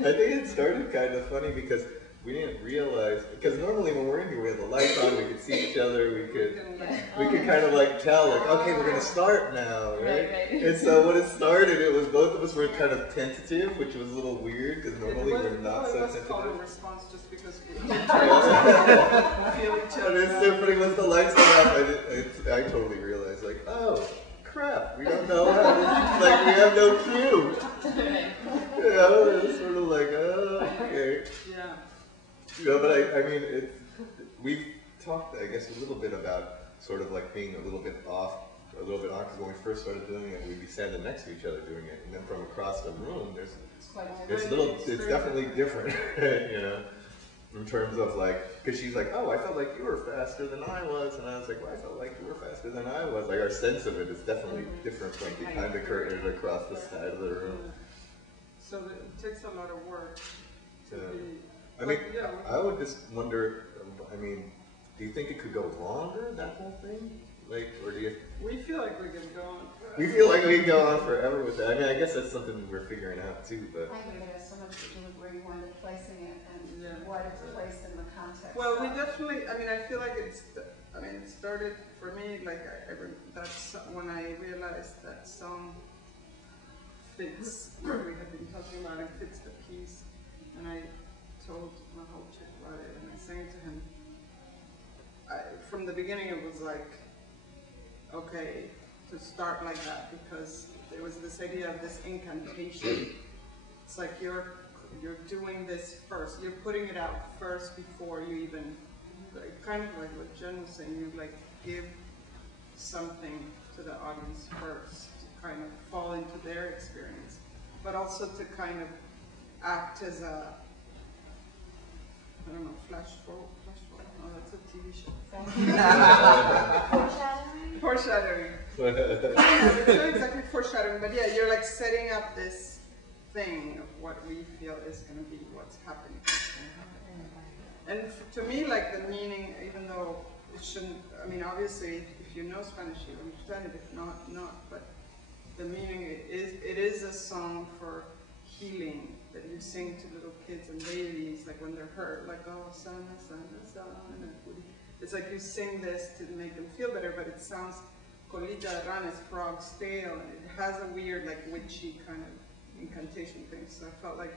I think it started kind of funny because we didn't realize, because normally when we're in here we have the lights on, we could see each other, we could kind of like tell, like, okay, we're gonna start now, right? And so when it started, it was both of us were kind of tentative, which was a little weird because normally we're not so tentative. It was called a response just because we feel each other. And it's so funny once the lights went off, I totally realized, like, oh crap, we don't know how to, like, we have no clue. You know, it's sort of like, oh, okay. Yeah. You know, but I mean, we've talked, I guess, a little bit about sort of like being a little bit off, because when we first started doing it, we'd be standing next to each other doing it, and then from across the room, it's definitely different, you know, in terms of like, because she's like, oh, I felt like you were faster than I was, and I was like, well, I felt like you were faster than I was. Like, our sense of it is definitely different from behind the curtain across the side of the room. So it takes a lot of work to be... I mean, I would just wonder, I mean, do you think it could go longer, that whole thing? Like, or do you... We feel like we can go on forever. We feel like we can go on forever with that. I mean, I guess that's something we're figuring out too, but... I think it has so much to do with where you wind up placing it and what it's placed in the context. Well, we definitely, I mean, I feel like it started for me, like, that's when I realized that song fits what we have been talking about, and fits the piece, and I told my whole chick about it, and I sang to him. From the beginning, it was like, okay, to start like that, because there was this idea of this incantation. It's like you're doing this first. You're putting it out first before you even, like, kind of like what Jen was saying. You like give something to the audience first to kind of fall into their experience, but also to kind of act as a, I don't know, flash forward. Oh, that's a TV show. Foreshadowing. It's not exactly foreshadowing, but yeah, you're like setting up this thing of what we feel is going to be what's happening. And to me, like, the meaning, even though it shouldn't, I mean, obviously, if you know Spanish, you understand it. If not. But the meaning, it is a song for healing that you sing to little kids and babies, like when they're hurt, like, oh, sana, sana, sana. It's like you sing this to make them feel better, but it sounds colita de ranas, frog's tail, and it has a weird, like, witchy kind of incantation thing. So I felt like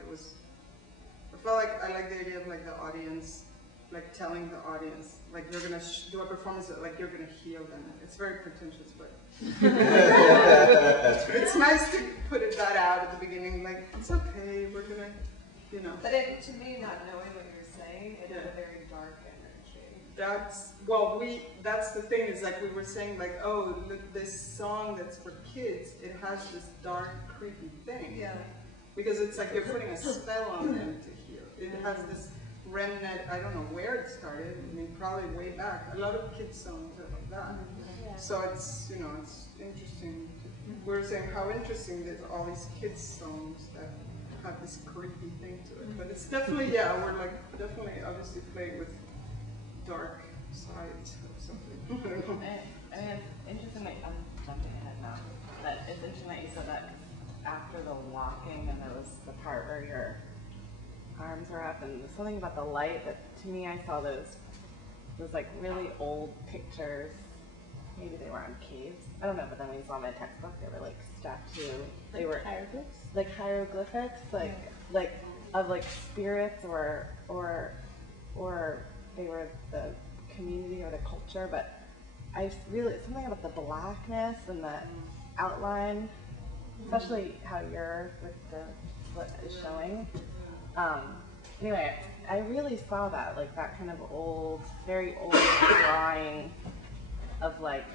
I like the idea of, like, the audience, like, telling the audience, like, you're gonna do a performance that, like, you're gonna heal them. It's very pretentious, but it's nice to put that out at the beginning, like, it's okay, we're gonna, you know. But to me, not knowing what you're saying, it had a very dark energy. That's the thing, is like we were saying, like, oh, look, this song that's for kids, it has this dark, creepy thing. Yeah. Because it's like you're putting a spell on them to heal. It has this remnant, I don't know where it started, I mean, probably way back. A lot of kids' songs are like that. Yeah. So it's, you know, it's interesting. We're saying how interesting there's all these kids' songs that have this creepy thing to it. But it's definitely, yeah, we're like, definitely obviously playing with dark sides of something. I mean, it's interesting that, I'm jumping ahead now, but it's interesting that you said that after the walking and there was the part where your arms are up, and there's something about the light that, to me, I saw those like really old pictures. Maybe they were on caves. I don't know, but then when you saw my textbook, they were like they were hieroglyphs? Like hieroglyphics, like of like spirits or they were the community or the culture, but I really, something about the blackness and the outline, especially how you're with what is showing. Anyway, I really saw that, like that kind of old, very old drawing of like,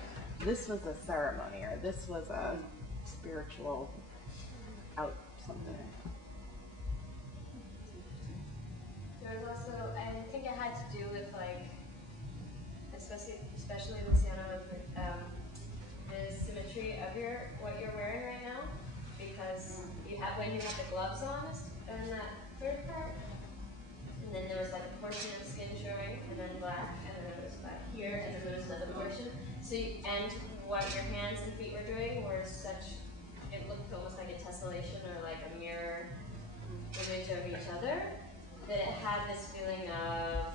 this was a ceremony or this was a spiritual out something. There was also, I think it had to do with like, especially Luciana, with the symmetry of what you're wearing right now, because when you have the gloves on in that third part, and then there was like a portion of skin showing, and then black, and then it was back here, and then there was another portion. So and what your hands and feet were doing were such, it looked almost like a tessellation or like a mirror had this feeling of,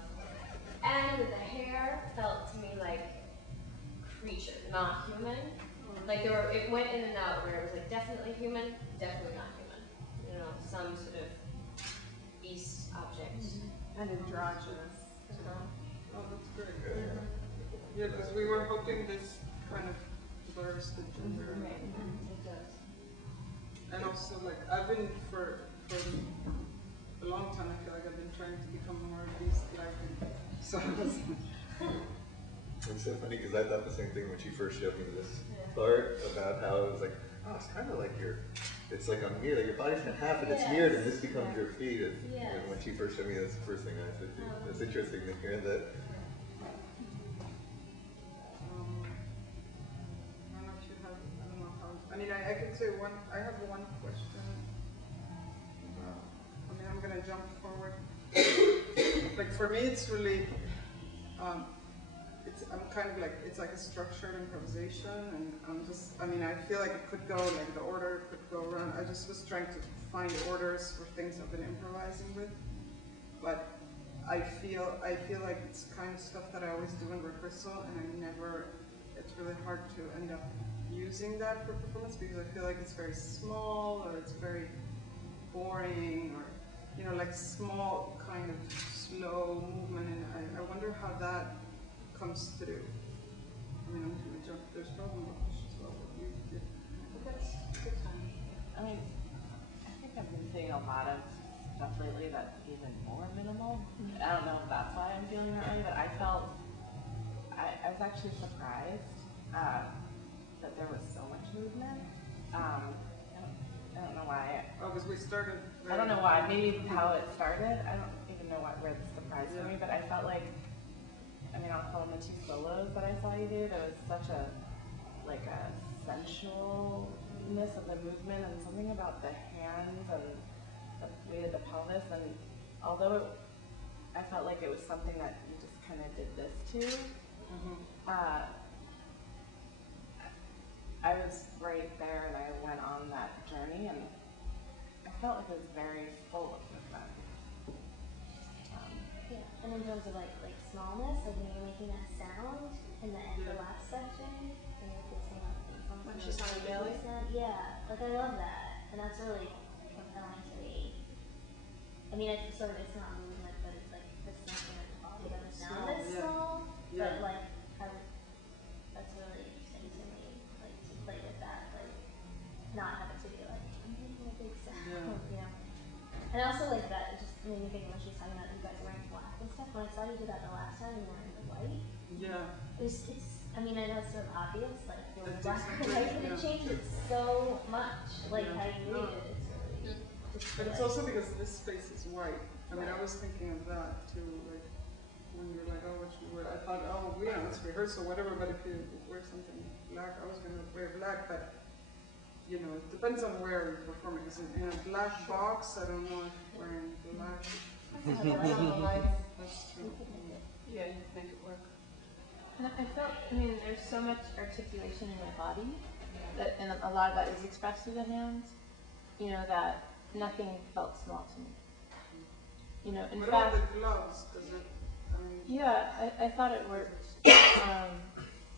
and the hair felt to me like creature, not human. Like it went in and out where it was like definitely human, definitely not human. You know, some sort of beast object. And androgynous. Oh, that's great. Yeah, because we were hoping this kind of blurs the gender. Right. It does. And also, like, I've been for a long time, I feel like I've been trying to become more beast-like. So It's so funny because I thought the same thing when she first showed me this part about how it was like, oh, it's kind of like it's like a mirror, like your body's in half and it's mirrored and this becomes your feet. And when she first showed me, that's the first thing I said too. It's interesting to hear that. I don't know how, I mean, I could say I have one question. I mean, I'm going to jump forward. Like for me, it's really, I'm kind of like, it's like a structured improvisation, and I feel like it could go, like the order could go around. I just was trying to find orders for things I've been improvising with, but I feel like it's kind of stuff that I always do in rehearsal, and it's really hard to end up using that for performance because I feel like it's very small, or it's very boring, or, you know, like small kind of slow movement, and I wonder how that comes through. I mean, I'm going to jump, there's probably more questions about what you did. That's good time. I mean, I think I've been seeing a lot of stuff lately that's even more minimal. I don't know if that's why I'm feeling that way, but I was actually surprised that there was so much movement. I don't know why. Oh, because we started. I don't know why. Maybe how it started. I don't even know where the surprise for me, but I felt like, I mean, I'll call them the 2 solos that I saw you do. There was such a sensualness of the movement, and something about the hands and the weight of the pelvis. And although I felt like it was something that you just kind of did this to, I was right there, and I went on that journey, and I felt like it was very full of movement. Yeah, and in terms of like smallness, like when you're making that sound in the last section, and you're fixing on something. When she's on the belly? Yeah, like I love that, and that's really compelling to me. I mean, it's sort of, it's not movement, but it's like the something at the body that is sound that's small, but like that's really interesting to me, like to play with that, like not have it to be like I'm making a big sound, you know. And I also like that, it just made me think when she was talking about you guys wearing black and stuff. When I saw you do that the last time, you were wearing the white. Yeah. I mean, I know it's sort of obvious, like you're wearing black or white, but it changes so much, like how you read it. It's really just. But it's also because this space is white. I mean, I was thinking of that too, like when you're like, oh, what should we wear? I thought, oh, yeah, it's rehearsal, whatever. But if you wear something black, I was going to wear black, but. You know, it depends on where you're performing. Is it in a black box? I don't know if wearing black. That's true. Yeah, you can make it work. And I felt, I mean, there's so much articulation in your body, that, and a lot of that is expressed through the hands, you know, that nothing felt small to me. You know, in what fact. What about the gloves? Does it, I mean. Yeah, I thought it worked.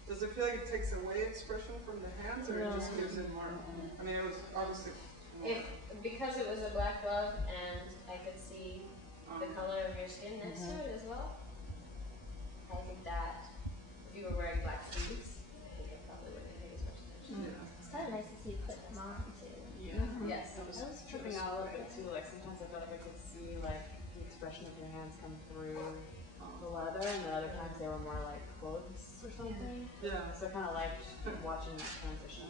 Does it feel like it takes away expression from the hands, or it just gives it more? I mean, it was obviously. Because it was a black glove and I could see the color of your skin next to it as well. I think that if you were wearing black sleeves, I think it probably wouldn't take as much attention. It's kind of nice to see you put them on too. Yeah. Yes. I was tripping out a little bit too. Like sometimes I felt like I could see like the expression of your hands come through the leather, and then other times they were more like clothes or something. Yeah. So I kind of liked watching that transition.